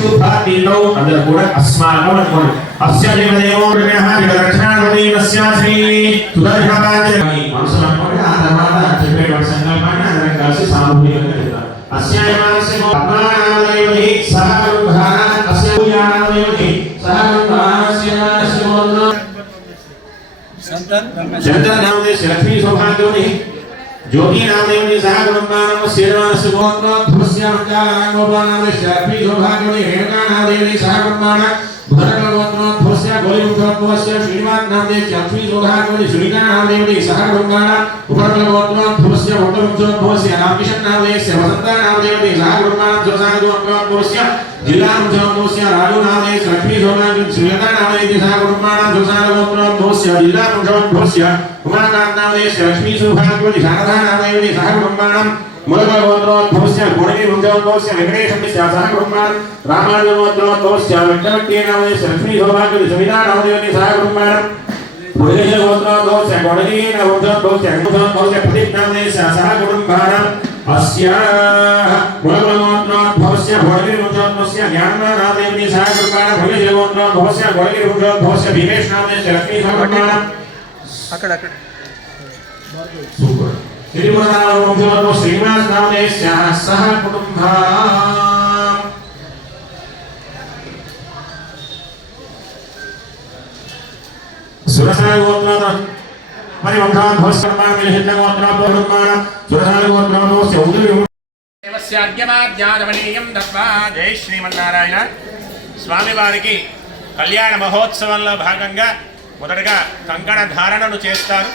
शुभातीतौ अंदर కూడా अस्माकं అనుకోండి అస్య దేవదేవో బ్రహ్మః విరక్షణాదేవస్య శ్రీ సుదర్శనాయ మనసులో అనుకోండి ఆ తర్వాత చెప్పేటువంటి సంకల్పాన్ని అందరం కలిసి సామూహికంగా చెప్తాం అస్యాయమానస్య పద్మానామదేవహి సహగురుభాన అస్య పూజానామదేవహి సహగురుభానస్య चंदन नामदेव लक्ष्मी सौभाग्योनि ज्योति नामदेव सह गुणमानम शेरवान सुगोत्र धुस्य मंगलानाम गोपानाम लक्ष्मी सौभाग्योनि हेमका नामदेव सह गुणमान भरत गोत्र धुस्य गोलिमुखत्वस्य श्रीमान नामदेव लक्ष्मी सौभाग्योनि सुनिका नामदेव सह गुणमान उपरत गोत्र धुस्य वटमुखत्वस्य रामकिशन नामदेव वसंत नामदेव सह गुणमान जोसान गोत्रस्य जिला मुझोस्य राजू नामदेव लक्ष्मी सौभाग्योनि सुनिका नामदेव सह गुणमान जोसान गोत्र जिला मुझोस्य उमाकांत नामदेव लक्ष्मी सौभाग्योनि शारदा नामदेव सह गुणमान मूलगोत्रोद्भवस्य गुणगी मुझोस्य वेंकटेशं सह गुणमान रामानुजोत्रोद्भवस्य वेंकटवती नामदेव लक्ष्मी सौभाग्योनि सविता नामदेव सह गुणमान पुरुष गोत्रोद्भवस्य गुणगी मुझोद्भवस्य प्रदीप नामदेव सह गुणमान अस्या मूलगोत्रोद्भवस्य गुणगी मुझोद्भवस्य ज्ञान नामदेव सह गुणमान पुरुष गोत्रोद्भवस्य गुणगी मुझोद्भवस्य भीमेश नामदेव लक्ष्मी सह गुणमान अकड़ अकड़ सुपर श्रीमदानंद श्रीनिवास नामदेव सह कुटुंबा सुरसार गोत्र परिवंशान भस्कर्मान मिलित गोत्र ब्रह्मण सुरसार गोत्र से उदय देवस्य अज्ञमाज्ञानमणीयं दत्वा जय श्रीमन्नारायण स्वामी वारिकी కళ్యాణ మహోత్సవంలో భాగంగా మొదటగా కంకణ ధారణను చేస్తారు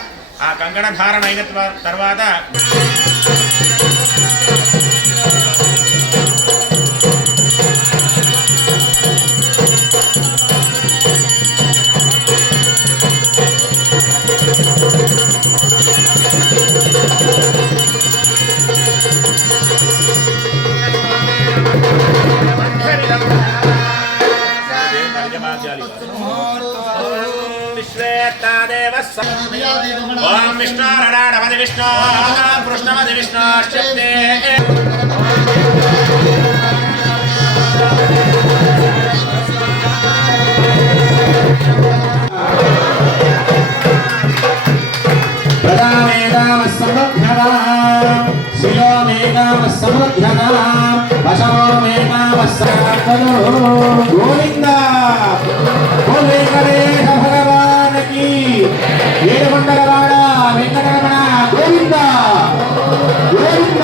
ఆ కంకణ ధారణ అయిన తర్వాత ओम विष्णु रणावधि विष्णु कृष्णवधि विष्णु शक्ति प्रदामेदाम समृद्धना शिलोमेदाम समृद्धना वशोमेदाम साधनो गोविंदा बोले गणेश भगवान की वीरमंडलवाड़ वेंकटरमण गोविंद गोविंद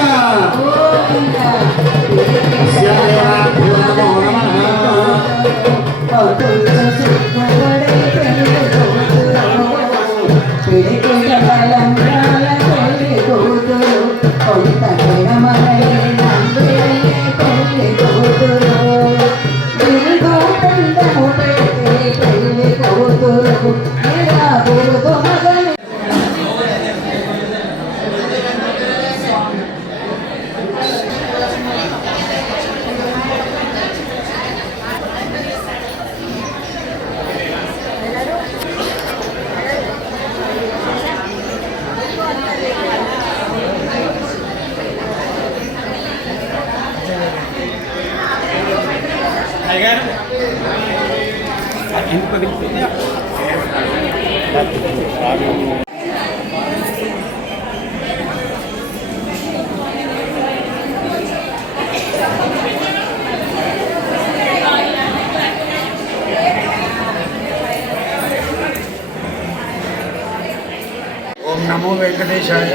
ओम नमो वेंकटेशाय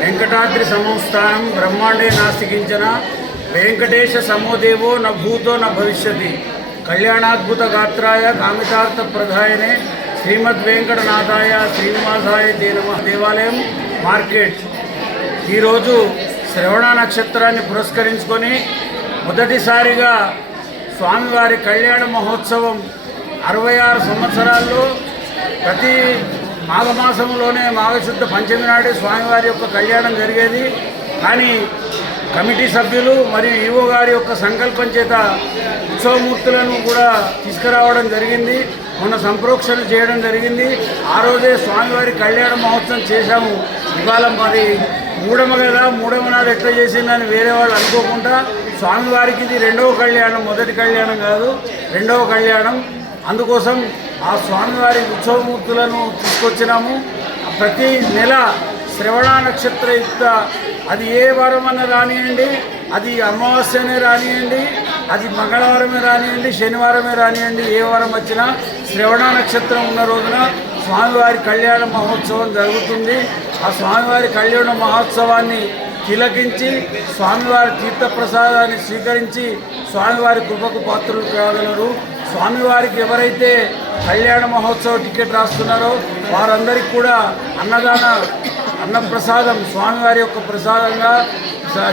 वेंकटाद्रि समोस्थानं ब्रह्मांडे नास्ति किंचन वेंकटेश समोदेवो न भूतो न भविष्यति कल्याणाद्भुत गात्राय कामितार्थ प्रदायने श्रीमद्वेंकटनाथाय श्रीनिवासाय ते नमः देवालయం మార్కెట్ ఈరోజు శ్రవణ నక్షత్రాన్ని పురస్కరించుకొని మొదటిసారిగా స్వామివారి కళ్యాణ మహోత్సవం 66 సంవత్సరాల్లో ప్రతి మాఘమాసంలోనే మాఘశుద్ధ పంచమి నాడే స్వామివారి యొక్క కళ్యాణం జరిగేది. కానీ కమిటీ సభ్యులు మరియు ఈవో గారి యొక్క సంకల్పం చేత ఉత్సవమూర్తులను కూడా తీసుకురావడం జరిగింది. మొన్న సంప్రోక్షణ చేయడం జరిగింది. ఆ రోజే స్వామివారి కళ్యాణ మహోత్సవం చేశాము. ఇవాళ మరి మూడమ కదా, మూడమ నాడు ఎట్లా చేసిందని వేరే వాళ్ళు అనుకోకుండా స్వామివారికి ఇది రెండవ కళ్యాణం, మొదటి కళ్యాణం కాదు, రెండవ కళ్యాణం. అందుకోసం ఆ స్వామివారి ఉత్సవమూర్తులను తీసుకొచ్చినాము. ప్రతి నెల శ్రవణ నక్షత్రయుక్త, అది ఏ వారమన్నా రానియండి, అది అమావాస్యనే రానియండి, అది మంగళవారమే రానియండి, శనివారమే రానియండి, ఏ వారం వచ్చినా శ్రవణ నక్షత్రం ఉన్న రోజున స్వామివారి కళ్యాణ మహోత్సవం జరుగుతుంది. ఆ స్వామివారి కళ్యాణ మహోత్సవాన్ని తిలకించి స్వామివారి తీర్థప్రసాదాన్ని స్వీకరించి స్వామివారి కృపకు పాత్రలు కాగలరు. స్వామివారికి ఎవరైతే కళ్యాణ మహోత్సవ టికెట్ రాస్తున్నారో వారందరికీ కూడా అన్నప్రసాదం, స్వామివారి యొక్క ప్రసాదంగా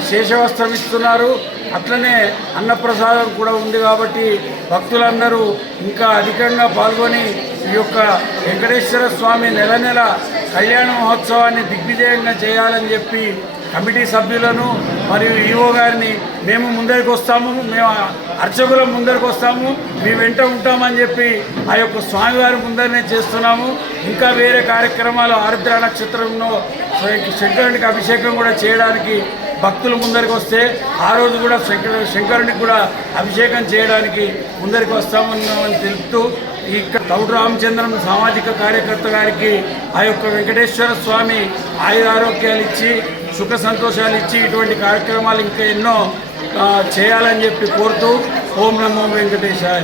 శేషవస్త్రం ఇస్తున్నారు. అట్లనే అన్నప్రసాదం కూడా ఉంది. కాబట్టి భక్తులందరూ ఇంకా అధికంగా పాల్గొని ఈ యొక్క వెంకటేశ్వర స్వామి నెల నెల కళ్యాణ మహోత్సవాన్ని దిగ్విజయంగా చేయాలని చెప్పి కమిటీ సభ్యులను మరియు ఈఓ గారిని మేము ముందరికి వస్తాము, మేము అర్చకుల ముందరికి వస్తాము, మీ వెంట ఉంటామని చెప్పి ఆ యొక్క స్వామివారి ముందరనే చేస్తున్నాము. ఇంకా వేరే కార్యక్రమాలు ఆరుద్ర నక్షత్రంలో శంకరునికి అభిషేకం కూడా చేయడానికి భక్తులు ముందరికి వస్తే ఆ రోజు కూడా శంకరునికి కూడా అభిషేకం చేయడానికి ముందరికి వస్తామని తెలుపుతూ ఇక్కడ తౌడు రామచంద్రం సామాజిక కార్యకర్త గారికి ఆ యొక్క వెంకటేశ్వర స్వామి ఆయురారోగ్యాలు ఇచ్చి సుఖ సంతోషాలు ఇచ్చి ఇటువంటి కార్యక్రమాలు ఇంకా ఎన్నో చేయాలని చెప్పి కోరుతూ ఓం నమో వెంకటేశాయ.